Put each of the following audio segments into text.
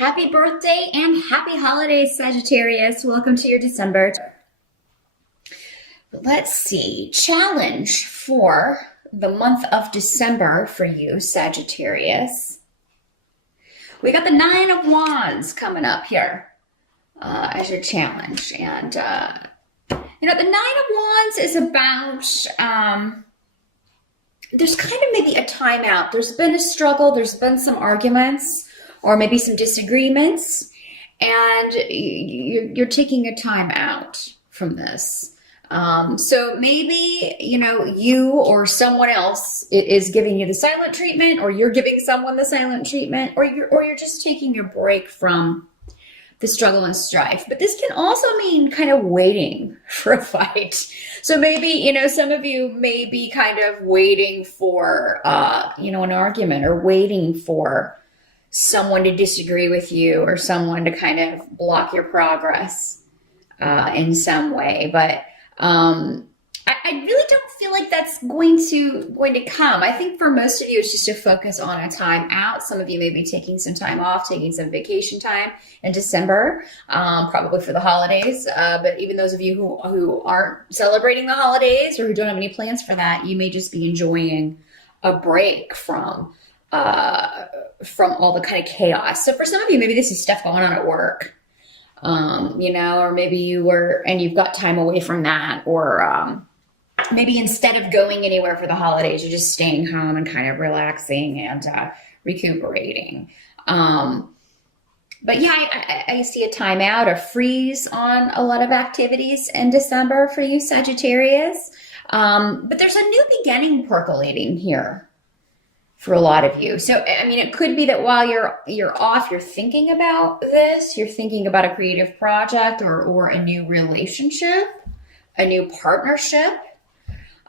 Happy birthday and happy holidays, Sagittarius. Welcome to your December. Let's see. Challenge for the month of December for you, Sagittarius. We got the Nine of Wands coming up here as your challenge. And, the Nine of Wands is about, there's kind of maybe a timeout. There's been a struggle. There's been some arguments or maybe some disagreements, and you're taking a time out from this. So maybe, you or someone else is giving you the silent treatment, or you're giving someone the silent treatment, or you're just taking your break from the struggle and strife. But this can also mean kind of waiting for a fight. So maybe, some of you may be kind of waiting for, an argument, or waiting for someone to disagree with you, or someone to kind of block your progress in some way. But I really don't feel like that's going to come. I think for most of you, it's just to focus on a time out. Some of you may be taking some time off, taking some vacation time in December, probably for the holidays. But even those of you who aren't celebrating the holidays or who don't have any plans for that, you may just be enjoying a break from all the kind of chaos. So for some of you, maybe this is stuff going on at work, or maybe you've got time away from that, or maybe instead of going anywhere for the holidays, you're just staying home and kind of relaxing and recuperating. But yeah, I see a timeout, a freeze on a lot of activities in December for you, Sagittarius. But there's a new beginning percolating here for a lot of you. So, it could be that while you're off, you're thinking about this, you're thinking about a creative project or a new relationship, a new partnership.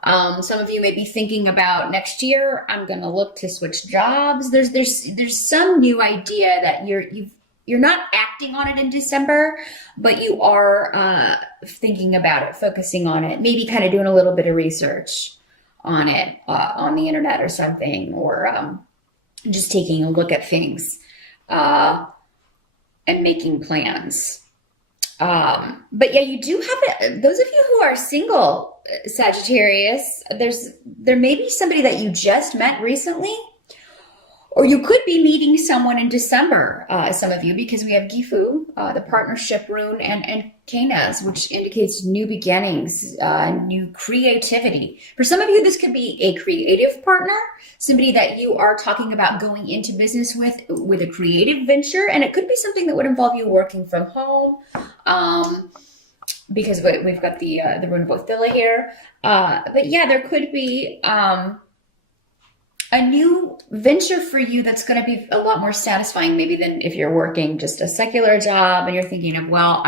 Some of you may be thinking about next year, I'm going to look to switch jobs. There's some new idea that you're not acting on it in December, but you are thinking about it, focusing on it, maybe kind of doing a little bit of research on it on the internet or something, or just taking a look at things and making plans. But yeah, you do have those of you who are single, Sagittarius, there may be somebody that you just met recently, or you could be meeting someone in December, some of you, because we have Gifu, the partnership rune, and Kanaz, which indicates new beginnings, new creativity. For some of you, this could be a creative partner, somebody that you are talking about going into business with a creative venture, and it could be something that would involve you working from home, because we've got the rune of Othila here. But yeah, there could be a new venture for you that's going to be a lot more satisfying maybe than if you're working just a secular job and you're thinking of, well,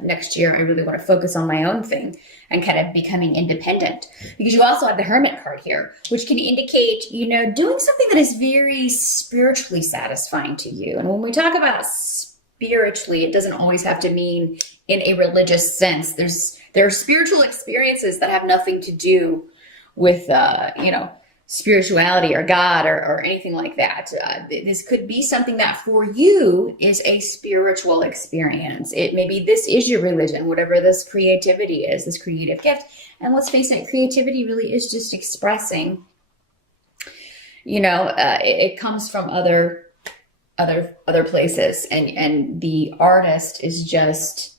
next year, I really want to focus on my own thing and kind of becoming independent. Because you also have the Hermit card here, which can indicate, doing something that is very spiritually satisfying to you. And when we talk about spiritually, it doesn't always have to mean in a religious sense. There are spiritual experiences that have nothing to do with, spirituality or God or anything like that. This could be something that for you is a spiritual experience. Maybe this is your religion, whatever this creativity is, this creative gift. And let's face it, creativity really is just expressing, it comes from other places, and the artist is just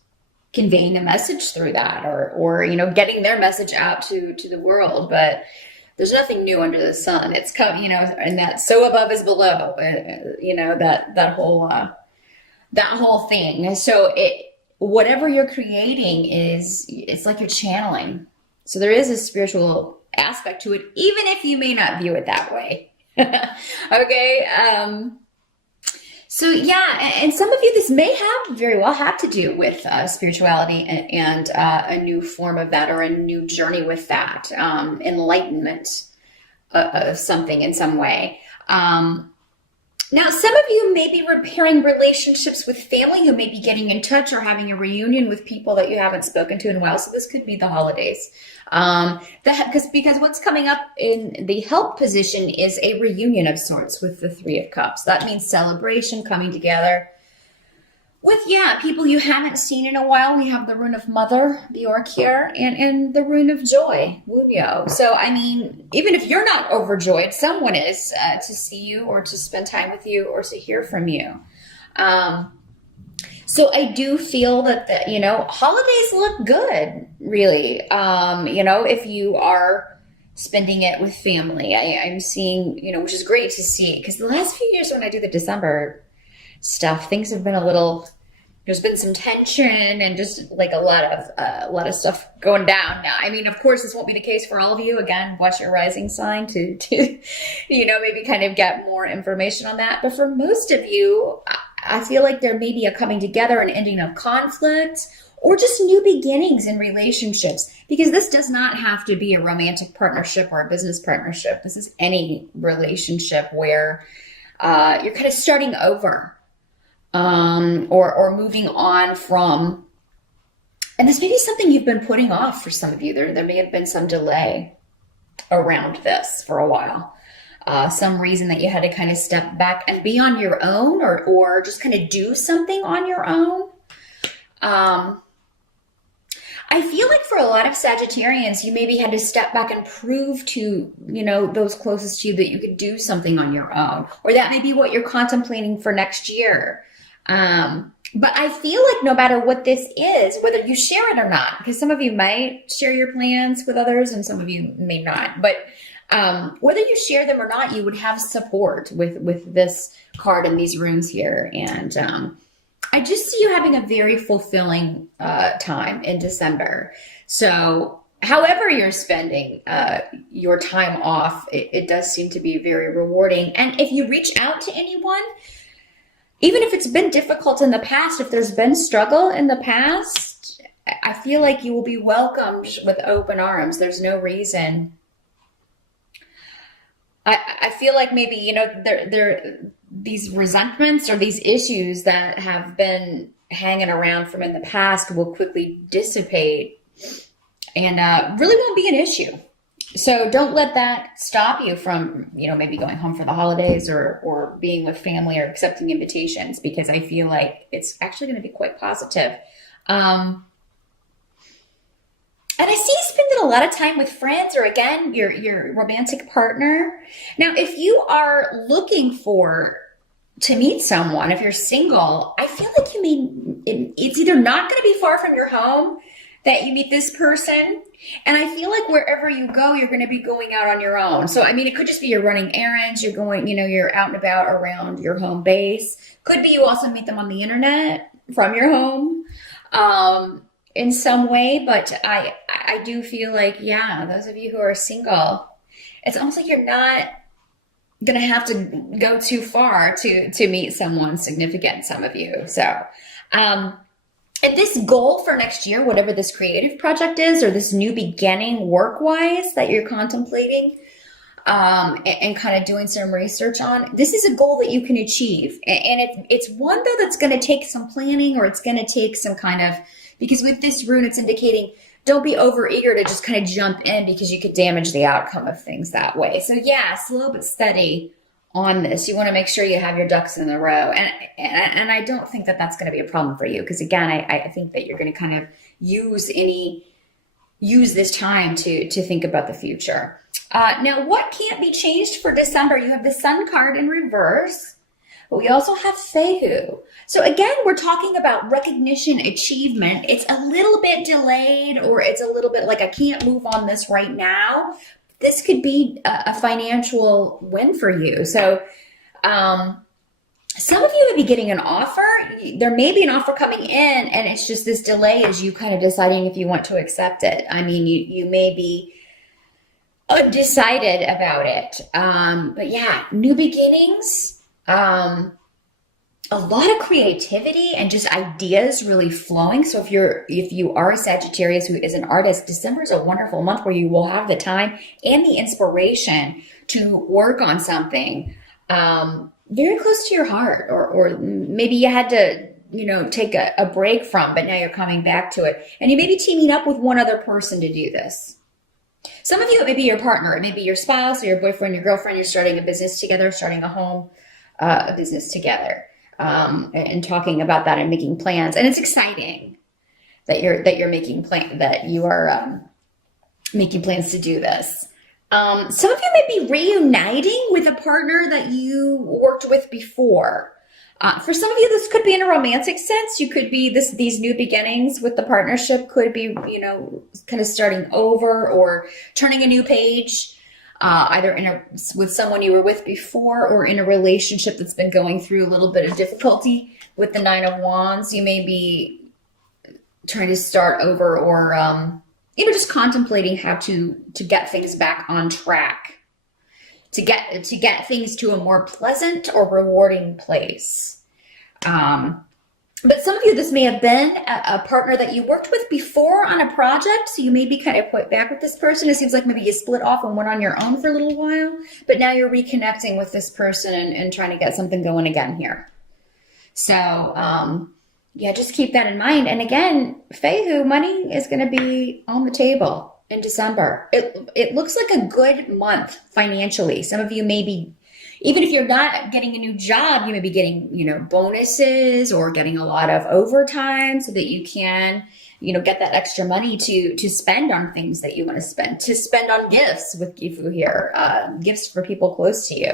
conveying a message through that, or getting their message out to the world. But there's nothing new under the sun. It's come, and that so above is below, that whole thing. So whatever you're creating it's like you're channeling. So there is a spiritual aspect to it, even if you may not view it that way. Okay. So yeah, and some of you, this may very well have to do with spirituality and a new form of that, or a new journey with that, enlightenment of something in some way. Now, some of you may be repairing relationships with family who may be getting in touch or having a reunion with people that you haven't spoken to in a while. So this could be the holidays. Because what's coming up in the help position is a reunion of sorts with the Three of Cups. That means celebration, coming together, With, yeah, people you haven't seen in a while, we have the rune of Mother, Bjork here, and the rune of Joy, Wunyo. So, I mean, even if you're not overjoyed, someone is to see you or to spend time with you or to hear from you. So I do feel that holidays look good, really. If you are spending it with family, I'm seeing, which is great to see because the last few years when I do the December stuff, things have been there's been some tension and just like a lot of stuff going down. Now, I mean, of course, this won't be the case for all of you. Again, watch your rising sign to maybe kind of get more information on that. But for most of you, I feel like there may be a coming together and ending of conflict or just new beginnings in relationships, because this does not have to be a romantic partnership or a business partnership. This is any relationship where you're kind of starting over. Or moving on from, and this may be something you've been putting off for some of you. There may have been some delay around this for a while. Some reason that you had to kind of step back and be on your own or just kind of do something on your own. I feel like for a lot of Sagittarians, you maybe had to step back and prove to, those closest to you that you could do something on your own, or that may be what you're contemplating for next year. But I feel like no matter what this is, whether you share it or not, because some of you might share your plans with others and some of you may not, but whether you share them or not, you would have support with this card and these runes here. And I just see you having a very fulfilling time in December. So however you're spending your time off, it does seem to be very rewarding. And if you reach out to anyone, even if it's been difficult in the past, if there's been struggle in the past, I feel like you will be welcomed with open arms. There's no reason. I feel like maybe, there these resentments or these issues that have been hanging around from in the past will quickly dissipate and really won't be an issue. So don't let that stop you from, maybe going home for the holidays or being with family or accepting invitations, because I feel like it's actually going to be quite positive. And I see you spending a lot of time with friends or, again, your romantic partner. Now, if you are looking to meet someone, if you're single, I feel like it's either not going to be far from your home that you meet this person. And I feel like wherever you go, you're going to be going out on your own. So, I mean, it could just be you're running errands, you're going, you're out and about around your home base. Could be you also meet them on the internet from your home in some way. But I do feel like, yeah, those of you who are single, it's almost like you're not going to have to go too far to meet someone significant, some of you. So, and this goal for next year, whatever this creative project is, or this new beginning work-wise that you're contemplating and kind of doing some research on, this is a goal that you can achieve. And it's one, though, that's going to take some planning, or it's going to take some kind of, because with this rune, it's indicating don't be overeager to just kind of jump in, because you could damage the outcome of things that way. So yeah, slow but steady on this. You want to make sure you have your ducks in a row. And I don't think that that's going to be a problem for you, because again, I think that you're going to kind of use this time to think about the future. Now, what can't be changed for December? You have the Sun card in reverse, but we also have Fehu. So again, we're talking about recognition, achievement. It's a little bit delayed, or it's a little bit like I can't move on this right now. This could be a financial win for you. So some of you may be getting an offer. There may be an offer coming in, and it's just this delay as you kind of deciding if you want to accept it. I mean, you may be undecided about it. But yeah, new beginnings, a lot of creativity and just ideas really flowing. So if you are a Sagittarius who is an artist, December is a wonderful month where you will have the time and the inspiration to work on something very close to your heart, or maybe you had to take a break from, but now you're coming back to it. And you may be teaming up with one other person to do this. Some of you, it may be your partner, it may be your spouse or your boyfriend, your girlfriend. You're starting a business together, starting a home, a business together. and talking about that and making plans. And it's exciting that you're making making plans to do this. Some of you may be reuniting with a partner that you worked with before. For some of you, this could be in a romantic sense. You could be these new beginnings with the partnership could be, kind of starting over or turning a new page, either with someone you were with before or in a relationship that's been going through a little bit of difficulty. With the Nine of Wands, you may be trying to start over or, just contemplating how to get things back on track. To get things to a more pleasant or rewarding place. But some of you, this may have been a partner that you worked with before on a project, so you may be kind of put back with this person. It seems like maybe you split off and went on your own for a little while, but now you're reconnecting with this person and trying to get something going again here. So, just keep that in mind. And again, Fehu, money is going to be on the table in December. It looks like a good month financially. Some of you may be, even if you're not getting a new job, you may be getting, bonuses or getting a lot of overtime so that you can, get that extra money to spend on things that you want to spend on gifts with Gifu here, gifts for people close to you.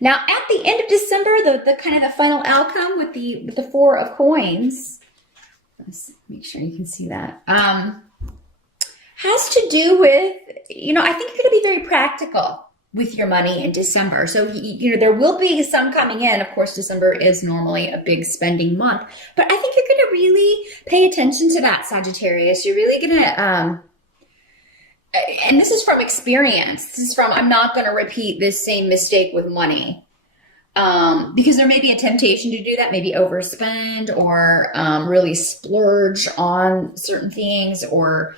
Now at the end of December, the kind of the final outcome with the Four of Coins, let's make sure you can see that, has to do with, I think you're going to be very practical with your money in December. So, there will be some coming in. Of course, December is normally a big spending month, but I think you're going to really pay attention to that, Sagittarius. You're really going to, and this is from experience. This is from, I'm not going to repeat this same mistake with money. Because there may be a temptation to do that, maybe overspend or really splurge on certain things or,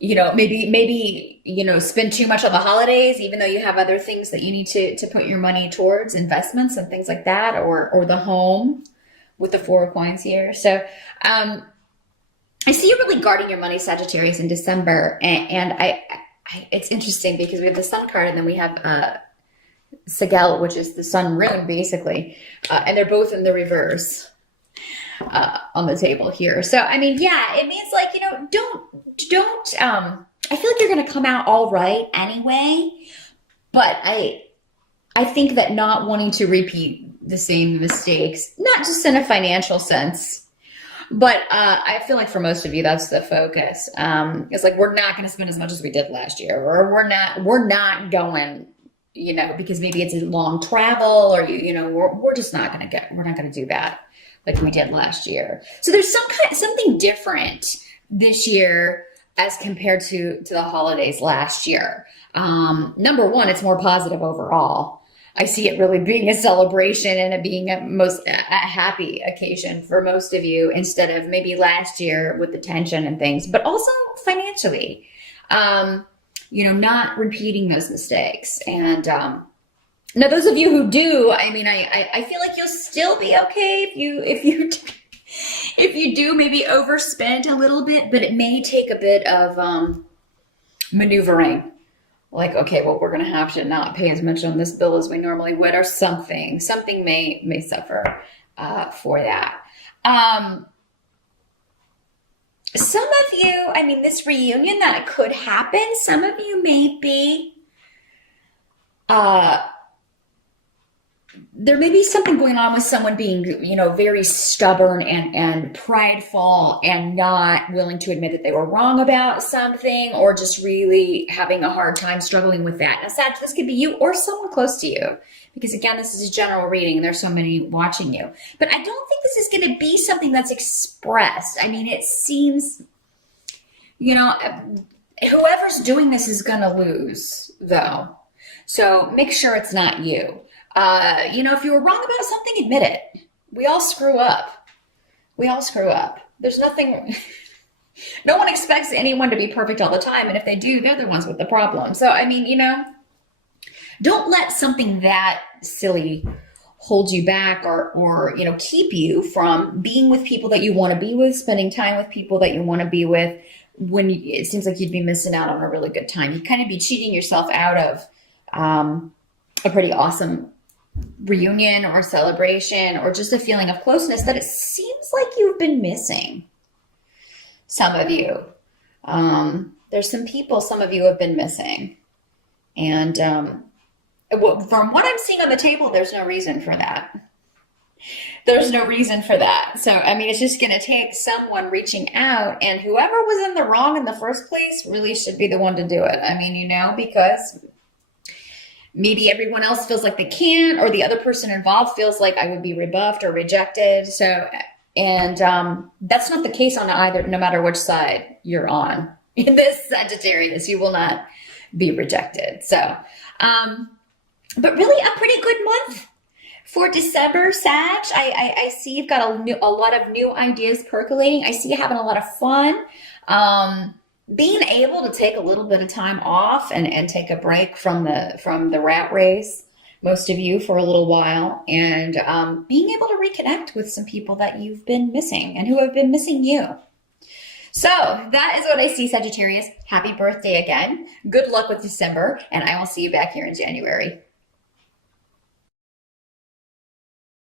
maybe spend too much on the holidays, even though you have other things that you need to put your money towards, investments and things like that, or the home with the Four of Coins here. So I see you really guarding your money, Sagittarius, in December. And I it's interesting because we have the Sun card and then we have Sagel, which is the Sun rune, basically. And they're both in the reverse on the table here. So, it means like, don't, I feel like you're going to come out all right anyway. But I think that not wanting to repeat the same mistakes, not just in a financial sense, but I feel like for most of you, that's the focus. It's like, we're not going to spend as much as we did last year, or we're not going, because maybe it's a long travel, or we're just not going to we're not going to do that like we did last year. So there's something different this year as compared to the holidays last year. Number one, it's more positive overall. I see it really being a celebration and it being a happy occasion for most of you, instead of maybe last year with the tension and things, but also financially, not repeating those mistakes. And now those of you who do, I feel like you'll still be okay if you do maybe overspend a little bit, but it may take a bit of maneuvering. Like, okay, well, we're going to have to not pay as much on this bill as we normally would, or something may suffer for that. Some of you, this reunion that could happen, some of you may be, there may be something going on with someone being, very stubborn and prideful and not willing to admit that they were wrong about something, or just really having a hard time struggling with that. Now, Sag, this could be you or someone close to you, because again, this is a general reading and there's so many watching you. But I don't think this is going to be something that's expressed. It seems, whoever's doing this is going to lose, though. So make sure it's not you. If you were wrong about something, admit it. We all screw up. There's nothing, no one expects anyone to be perfect all the time. And if they do, they're the ones with the problem. So, don't let something that silly hold you back or keep you from being with people that you want to be with, spending time with people that you want to be with, when it seems like you'd be missing out on a really good time. You kind of be cheating yourself out of, a pretty awesome reunion or celebration or just a feeling of closeness that it seems like you've been missing. Some of you. There's some people some of you have been missing. And from what I'm seeing on the table, there's no reason for that. There's no reason for that. So, I mean, it's just going to take someone reaching out, and whoever was in the wrong in the first place really should be the one to do it. I mean, you know, because maybe everyone else feels like they can't, or the other person involved feels like I would be rebuffed or rejected. So, and that's not the case on either, no matter which side you're on. In this Sagittarius, you will not be rejected. So, but really a pretty good month for December, Sag. I see you've got a lot of new ideas percolating. I see you having a lot of fun. Being able to take a little bit of time off and take a break from the rat race, most of you, for a little while, and being able to reconnect with some people that you've been missing and who have been missing you. So that is what I see, Sagittarius. Happy birthday again. Good luck with December, and I will see you back here in January.